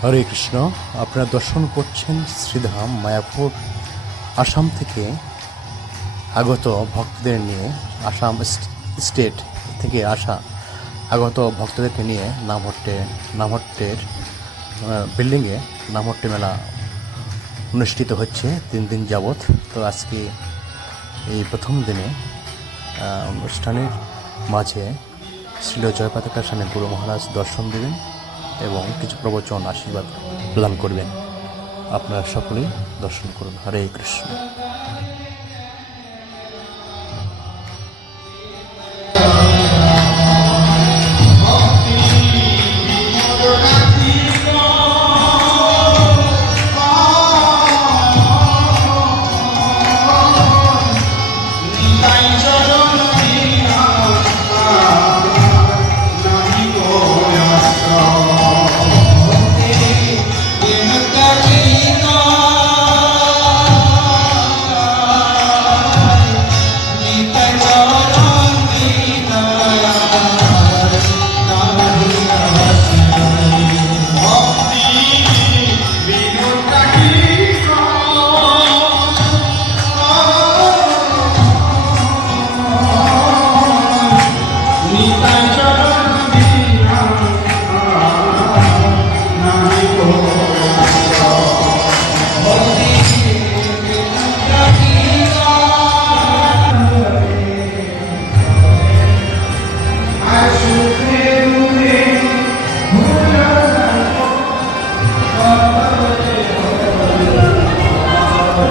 হরে কৃষ্ণ, আপনারা দর্শন করছেন শ্রীধাম মায়াপুর, আসাম থেকে আগত ভক্তদের নিয়ে, আসাম স্টেট থেকে আসা আগত ভক্তদেরকে নিয়ে নামহট্টে, নামহট্টের বিল্ডিংয়ে নামহট্টে মেলা অনুষ্ঠিত হচ্ছে, তিন দিন যাবৎ। তো আজকে এই প্রথম দিনে অনুষ্ঠানের মাঝে শ্রীল জয়পাতাকার সামনে গুরু মহারাজ দর্শন দেবেন। এবং কিছু প্রবচন আশীর্বাদ প্রদান করবেন। আপনারা সকলেই দর্শন করুন। হরে কৃষ্ণ।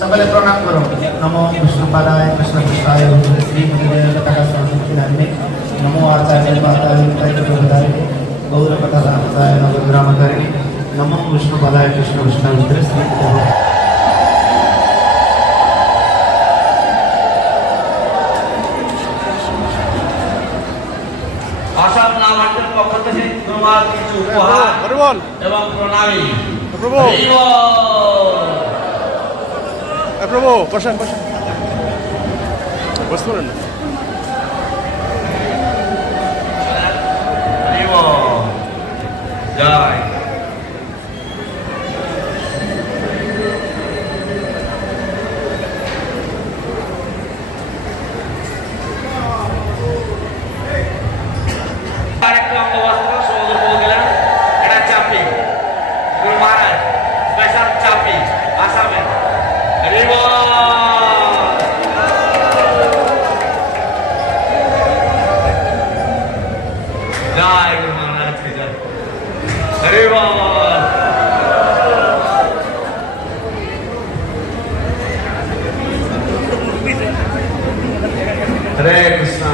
সকলে প্রণাম করো নমো বিষ্ণুপাদায় কৃষ্ণ কৃষ্ণায় শ্রী মুনিদেবতাকাশান্তিনান্নে নমো আচার্য পাদায় তৈতপ্রদায় গৌরকথা রামদায় নবগ্রামধারিণী নমো বিষ্ণুপাদায় কৃষ্ণ কৃষ্ণায় শ্রী প্রভু আসাম নামাটের পক্ষ থেকে তোমার কিছু উপহার এবং প্রণামী। প্রভু। প্রভু বসেন বসেন। বসতে পারেন। জয় আরেকটা অঙ্গবস্ত্র সমুদ্র বউ দিলেন এটা চাপি গুরু মহারাজ স্পেশাল চাপি আসামে হরি বল। জয় গুরু মহারাজ কি জয় হরি বল। হরে কৃষ্ণ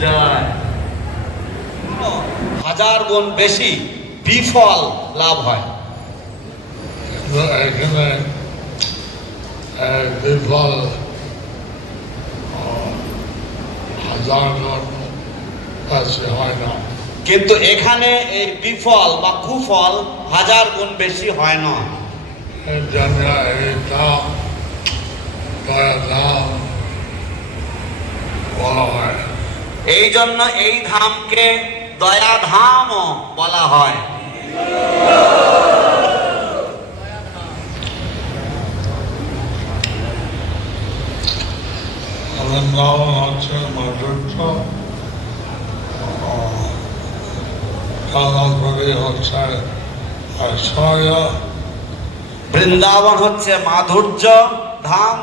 জয় হাজার গুণ বেশি বিফল লাভ হয়। এখানে বিফল হাজার হয় না। কিন্তু এখানে এই বিফল বা কুফল হাজার গুণ বেশি হয় না। এই জন্য এই ধামকে দয়াধাম বলা হয়। বৃন্দাবন হচ্ছে মাধুর্য বৃন্দাবন হচ্ছে মাধুর্য ধাম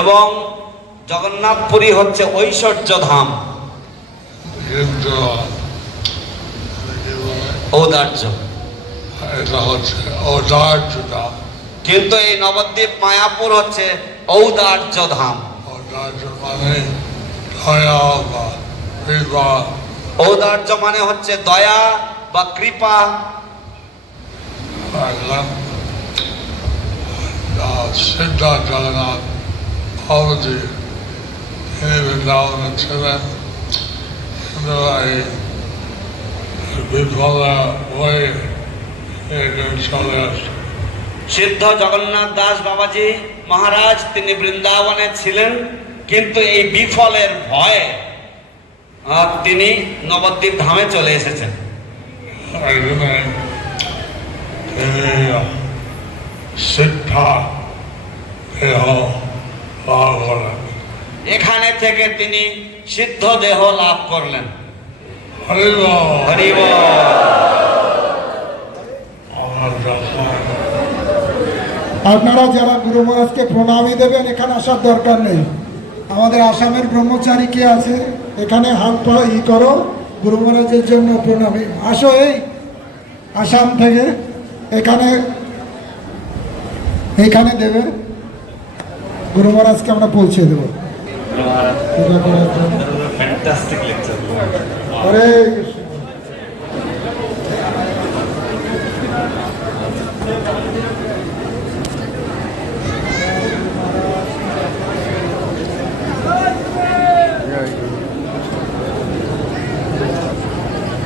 এবং জগন্নাথপুরী হচ্ছে ঐশ্বর্য ধাম। কিন্তু ঔদার্য এটা হচ্ছে ঔদার্যতা কিন্তু এই নবদ্বীপ মায়াপুর হচ্ছে ঔদার্য ধাম ঔদার্য মানে দয়া বা কৃপা। ঔদার্য মানে হচ্ছে দয়া বা কৃপা। সিদ্ধার্থ জগন্নাথ অবধি তিনি বৃন্দাবনে ছিলেন এই বিফলা হয়ে সিদ্ধ জগন্নাথ দাস বাবাজি মহারাজ তিনি বৃন্দাবনে ছিলেন কিন্তু এই বিফলের ভয়ে তিনি নবদ্বীপ ধামে চলে এসেছেন। এখানে থেকে তিনি সিদ্ধ দেহ লাভ করলেন। হরি আপনারা যারা গুরু মহারাজকে প্রণামী দেবেন এখানে আসার দরকার নেই। আমাদের আসামের ব্রহ্মচারী কে আছে? এখানে হাত পা ই করো গুরু মহারাজের জন্য প্রণামী। আসো এই আসাম থেকে। এখানে এখানে দেবে। গুরু মহারাজকে আমরা পৌঁছে দেবো। করার জন্য। হরে।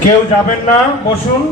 কেউ যাবেন না বসুন